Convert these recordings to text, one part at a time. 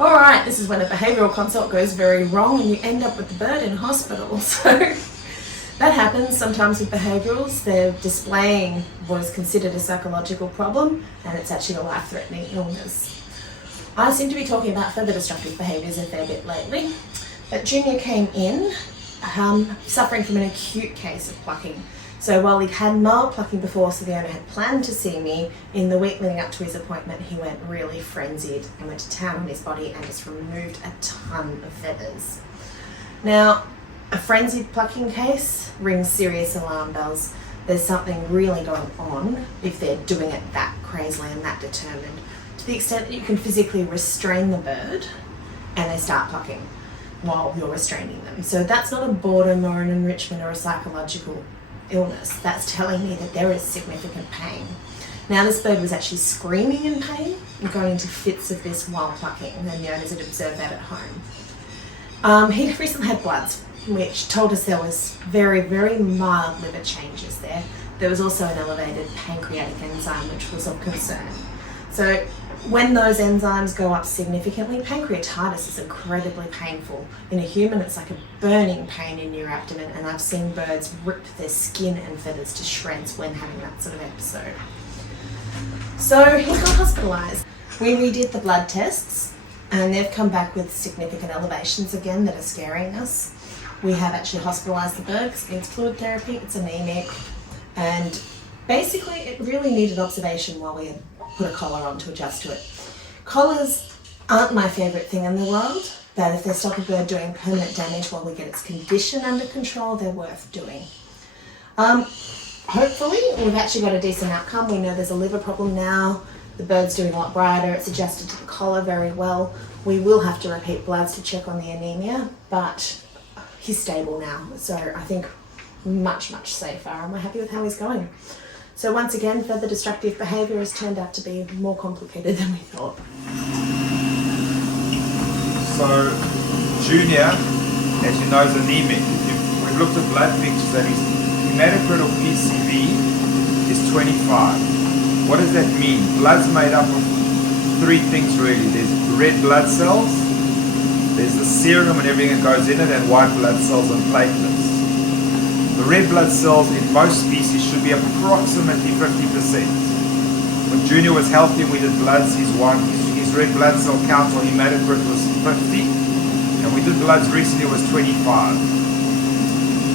Alright, this is when a behavioural consult goes very wrong and you end up with the bird in hospital. So that happens sometimes with behaviourals. They're displaying what is considered a psychological problem and it's actually a life-threatening illness. I seem to be talking about further destructive behaviours a fair bit lately. But Junior came in suffering from an acute case of plucking. So while he'd had mild plucking before, so the owner had planned to see me, in the week leading up to his appointment he went really frenzied and went to town on his body and just removed a ton of feathers. Now, a frenzied plucking case rings serious alarm bells. There's something really going on if they're doing it that crazily and that determined, to the extent that you can physically restrain the bird and they start plucking while you're restraining them. So that's not a boredom or an enrichment or a psychological illness. That's telling me that there is significant pain. Now this bird was actually screaming in pain and going into fits of this while plucking, and the owners had observed that at home. He'd recently had bloods, which told us there was very, very mild liver changes there. There was also an elevated pancreatic enzyme, which was of concern. So when those enzymes go up significantly, pancreatitis is incredibly painful. In a human, it's like a burning pain in your abdomen, and I've seen birds rip their skin and feathers to shreds when having that sort of episode. So he got hospitalised. We redid the blood tests, and they've come back with significant elevations again that are scaring us. We have actually hospitalised the bird because it needs fluid therapy, it's anemic, and basically it really needed observation while we had put a collar on to adjust to it. Collars aren't my favourite thing in the world, but if they stop a bird doing permanent damage while we get its condition under control, they're worth doing. Hopefully we've actually got a decent outcome. We know there's a liver problem now, the bird's doing a lot brighter, it's adjusted to the collar very well. We will have to repeat bloods to check on the anemia, but he's stable now, so I think much, much safer, and we're happy with how he's going. So once again, further destructive behaviour has turned out to be more complicated than we thought. So Junior, as you know, is anemic. We've looked at blood pictures and his hematocrit or PCV is 25. What does that mean? Blood's made up of three things really. There's red blood cells, there's the serum and everything that goes in it, and white blood cells and platelets. The red blood cells in most species should be approximately 50%. When Junior was healthy and we did bloods, his red blood cell count or hematocrit was 50, and we did bloods recently, it was 25.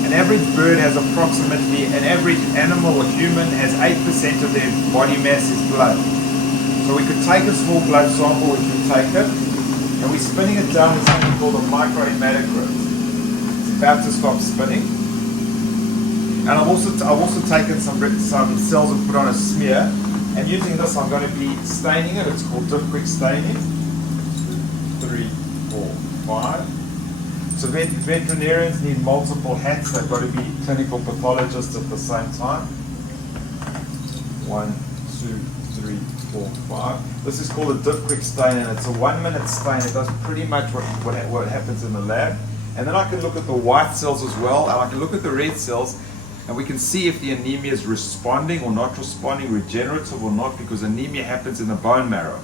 An average bird has approximately, an average animal or human has 8% of their body mass is blood. So we could take a small blood sample, which we take it, and we're spinning it down with something called a microhematocrit. It's about to stop spinning. And I've also taken some cells and put on a smear, and using this I'm going to be staining it. It's called dip-quick staining. 2, 3, 4, 5. So veterinarians need multiple hats. They've got to be clinical pathologists at the same time. 1, 2, 3, 4, 5. This is called a dip-quick stain, and it's a 1-minute stain. It does pretty much what happens in the lab. And then I can look at the white cells as well, and I can look at the red cells, and we can see if the anemia is responding or not responding, regenerative or not, because anemia happens in the bone marrow.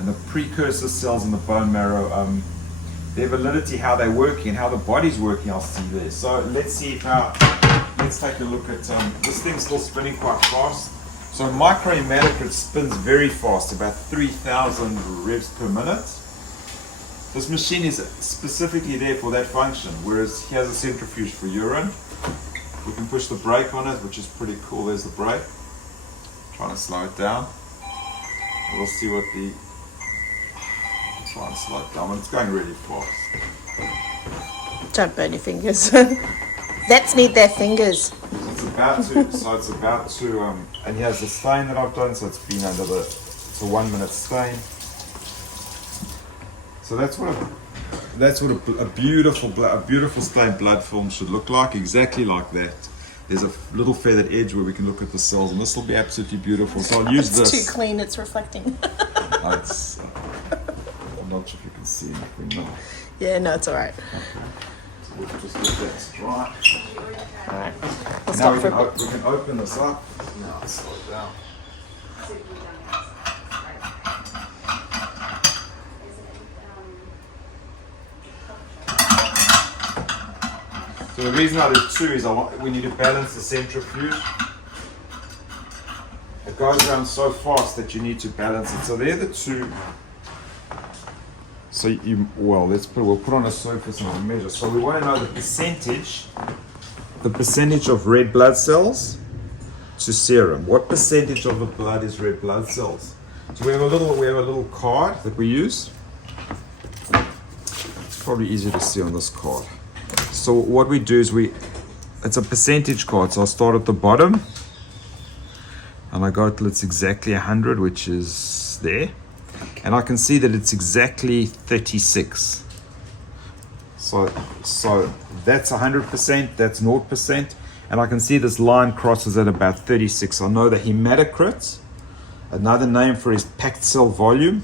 And the precursor cells in the bone marrow, their validity, how they're working, how the body's working, I'll see there. So let's see let's take a look at, this thing's still spinning quite fast. So microhematocrit spins very fast, about 3,000 revs per minute. This machine is specifically there for that function, whereas he has a centrifuge for urine. We can push the brake on it, which is pretty cool. There's the brake. Trying to slow it down. We'll see what the... Try and slow it down, but it's going really fast. Don't burn your fingers. Vets need their fingers. It's about to, and here's the stain that I've done, so it's been under it's a 1-minute stain. So that's what a beautiful stained blood film should look like, exactly like that. There's a little feathered edge where we can look at the cells, and this will be absolutely beautiful. So I'll use this. It's too clean, it's reflecting. I'm not sure if you can see anything now. Yeah, no, it's alright. Okay. So we'll just get that dry. Alright. Now we can open this up. Now I'll slow it down. So the reason I did 2 is we need to balance the centrifuge. It goes around so fast that you need to balance it. So they're the 2. So we'll put on a surface and we'll measure. So we want to know the percentage of red blood cells to serum. What percentage of the blood is red blood cells? So we have a little card that we use. It's probably easier to see on this card. So what we do is it's a percentage card. So I'll start at the bottom and I go till it's exactly 100, which is there. And I can see that it's exactly 36. So that's 100%, that's 0%. And I can see this line crosses at about 36. I know the hematocrit, another name for his packed cell volume.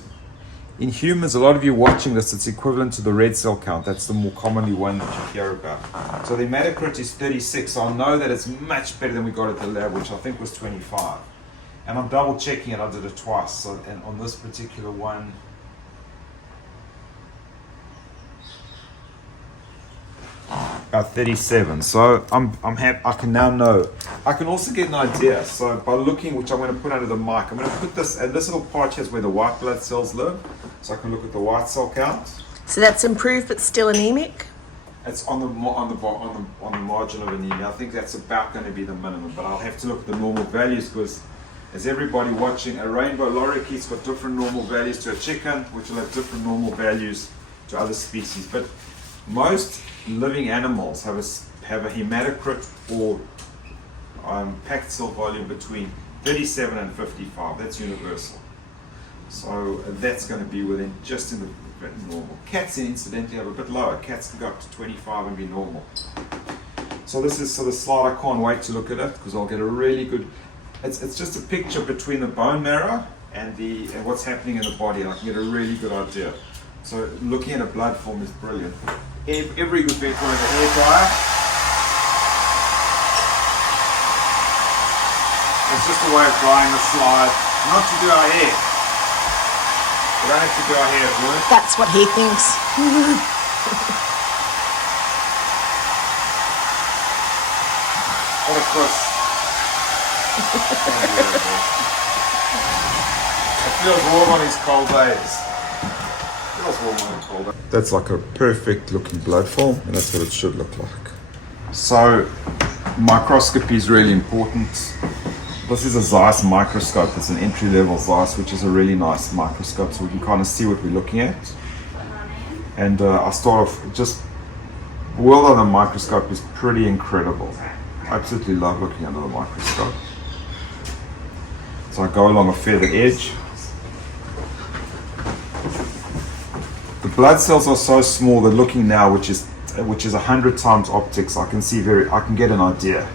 In humans, a lot of you watching this, it's equivalent to the red cell count. That's the more commonly one that you hear about. So the hematocrit is 36. So I know that it's much better than we got at the lab, which I think was 25. And I'm double checking it, I did it twice. So, and on this particular one, about 37. So I'm happy. I can now know. I can also get an idea. So by looking, which I'm going to put under the mic, I'm going to put this, and this little part here is where the white blood cells live. So I can look at the white cell count. So that's improved but still anemic? It's on the margin of anemia. I think that's about going to be the minimum, but I'll have to look at the normal values because as everybody watching, a rainbow lorikeet's got different normal values to a chicken, which will have different normal values to other species. But most living animals have a hematocrit or packed cell volume between 37 and 55. That's universal. So that's going to be within just in the normal. Cats incidentally have a bit lower. Cats can go up to 25 and be normal. So this is the slide. I can't wait to look at it because I'll get a really good. It's just a picture between the bone marrow and what's happening in the body, and I can get a really good idea. So looking at a blood form is brilliant. Every good vet will have a hair dryer. It's just a way of drying the slide, not to do our hair. We don't have to do our hair at work. That's what he thinks. What a puss. It feels warm on his cold days. That's like a perfect looking blood form, and that's what it should look like. So microscopy is really important. This is a Zeiss microscope. It's an entry level Zeiss, which is a really nice microscope, so we can kind of see what we're looking at. And I start off, just the world under the microscope is pretty incredible. I absolutely love looking under the microscope. So I go along a feathered edge. The blood cells are so small that looking now, which is 100 times optics, I can get an idea.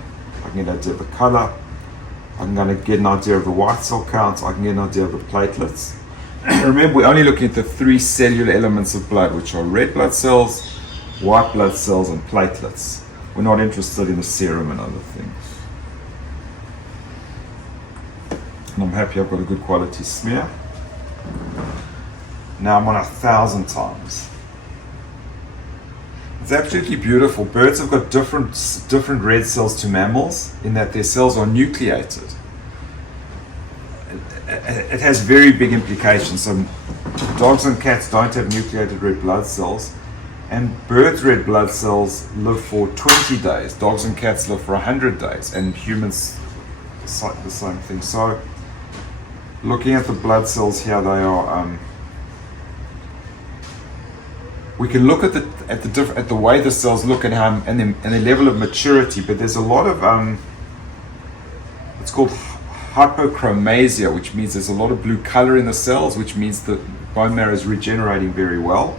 I can get an idea of the color. I'm going to get an idea of the white cell count. I can get an idea of the platelets. Remember, we're only looking at the 3 cellular elements of blood, which are red blood cells, white blood cells, and platelets. We're not interested in the serum and other things. And I'm happy I've got a good quality smear. Now I'm on 1,000 times. It's absolutely beautiful. Birds have got different red cells to mammals in that their cells are nucleated. It has very big implications. So dogs and cats don't have nucleated red blood cells, and birds' red blood cells live for 20 days. Dogs and cats live for 100 days, and humans the same thing. So looking at the blood cells here, they are. We can look at the way the cells look and the level of maturity, but there's a lot of it's called hypochromasia, which means there's a lot of blue color in the cells, which means the bone marrow is regenerating very well.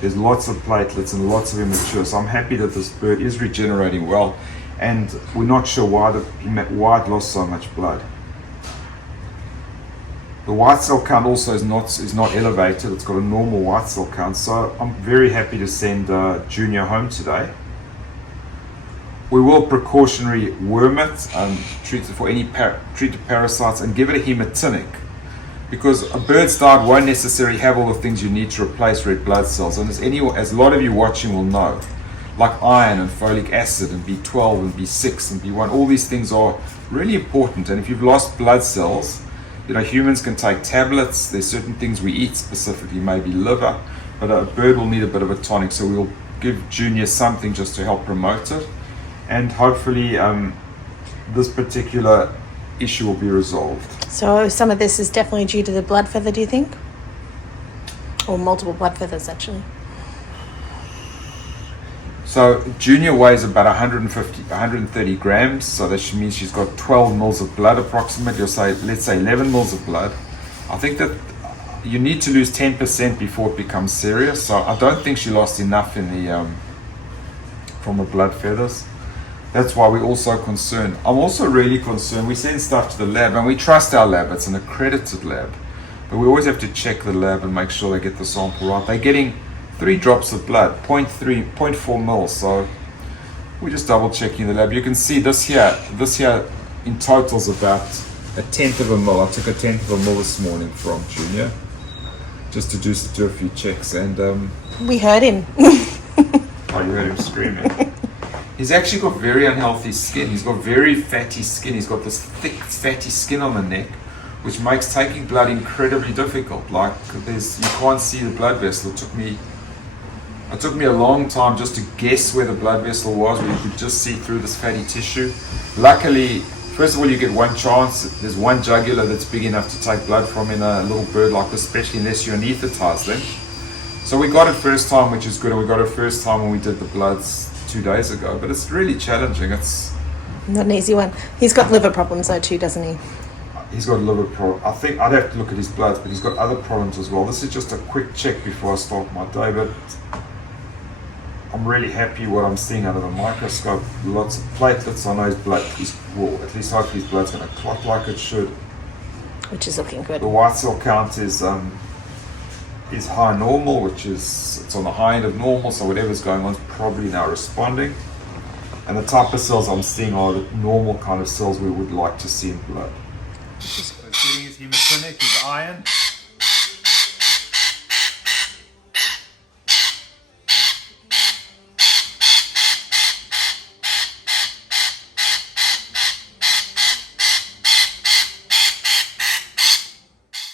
There's lots of platelets and lots of immature, so I'm happy that this bird is regenerating well, and we're not sure why it lost so much blood. The white cell count also is not elevated. It's got a normal white cell count. So I'm very happy to send Junior home today. We will precautionary worm it and treat it for any treated parasites and give it a hematinic, because a bird's diet won't necessarily have all the things you need to replace red blood cells. And as a lot of you watching will know, like iron and folic acid and B12 and B6 and B1. All these things are really important. And if you've lost blood cells, humans can take tablets. There's certain things we eat, specifically maybe liver, but a bird will need a bit of a tonic. So we'll give Junior something just to help promote it. And hopefully this particular issue will be resolved. So some of this is definitely due to the blood feather, do you think? Or multiple blood feathers, actually. So Junior weighs about 130 grams, so that means she's got 12 mils of blood approximately, or let's say 11 mils of blood. I think that you need to lose 10% before it becomes serious, so I don't think she lost enough in the from the blood feathers. That's why we're also concerned. I'm also really concerned. We send stuff to the lab, and we trust our lab. It's an accredited lab, but we always have to check the lab and make sure they get the sample right. They're getting 3 drops of blood, 0.4 mils. So we're just double checking the lab. You can see this here in total is about 1/10 of a mil. I took 1/10 of a mil this morning from Junior, just to do a few checks. And we heard him. Oh, you heard him screaming. He's actually got very unhealthy skin. He's got very fatty skin. He's got this thick, fatty skin on the neck, which makes taking blood incredibly difficult. Like you can't see the blood vessel. It took me a long time just to guess where the blood vessel was, where you could just see through this fatty tissue. Luckily, first of all, you get one chance. There's one jugular that's big enough to take blood from in a little bird like this, especially unless you anesthetize them. So we got it first time, which is good, and we got it first time when we did the bloods 2 days ago. But it's really challenging. It's not an easy one. He's got liver problems though too, doesn't he? He's got a liver problem. I think I'd have to look at his bloods, but he's got other problems as well. This is just a quick check before I start my day, but I'm really happy what I'm seeing under the microscope. Lots of platelets. I know his blood at least hopefully his blood's going to clot like it should. Which is looking good. The white cell count is high normal, it's on the high end of normal, so whatever's going on is probably now responding. And the type of cells I'm seeing are the normal kind of cells we would like to see in blood. So getting his hematinic, his iron.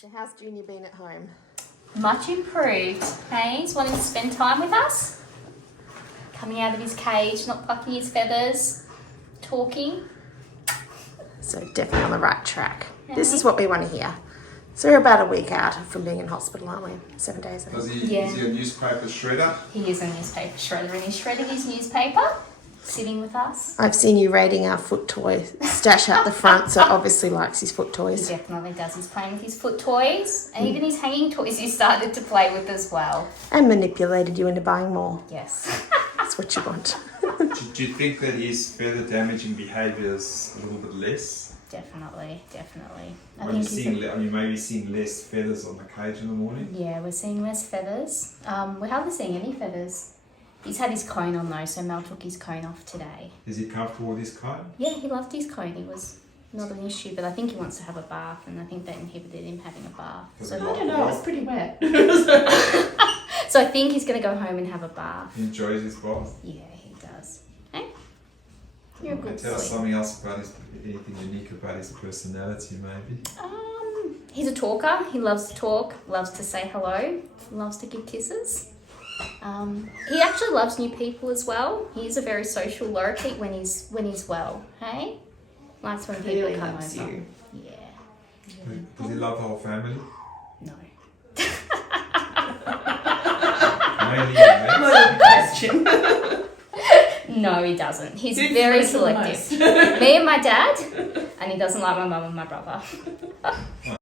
So how's Junior been at home? Much improved. Hey, he's wanting to spend time with us. Coming out of his cage, not plucking his feathers, talking. So definitely on the right track. Yeah. This is what we want to hear. So we're about a week out from being in hospital, aren't we? 7 days. I think. Is he a newspaper shredder? He is a newspaper shredder and he's shredding his newspaper, sitting with us. I've seen you raiding our foot toy stash out the front, so obviously likes his foot He toys. definitely does. He's playing with his foot toys and even his hanging toys he started to play with as well. And manipulated you into buying more. Yes. That's what you want. Do you think that his feather damaging behaviour is a little bit less? Definitely. Are you maybe seeing less feathers on the cage in the morning? Yeah, we're seeing less feathers. We're hardly seeing any feathers. He's had his cone on though, so Mel took his cone off today. Is he comfortable with his cone? Yeah, he loved his cone. It was not an issue, but I think he wants to have a bath, and I think that inhibited him having a bath. So I don't know, it's pretty wet. So I think he's going to go home and have a bath. He enjoys his bath? Yeah, he does. Hey? You're a good Tell us sleep. something else about anything unique about his personality, maybe. He's a talker. He loves to talk, loves to say hello, loves to give kisses. He actually loves new people as well. He's a very social lorikeet when he's well. Hey, likes when people Really come loves over. you. Yeah. Does he love the whole family? No. Mainly your mates? Question. No, he doesn't. He's Who's very the most? selective. Me and my dad, and he doesn't like my mum and my brother. Oh,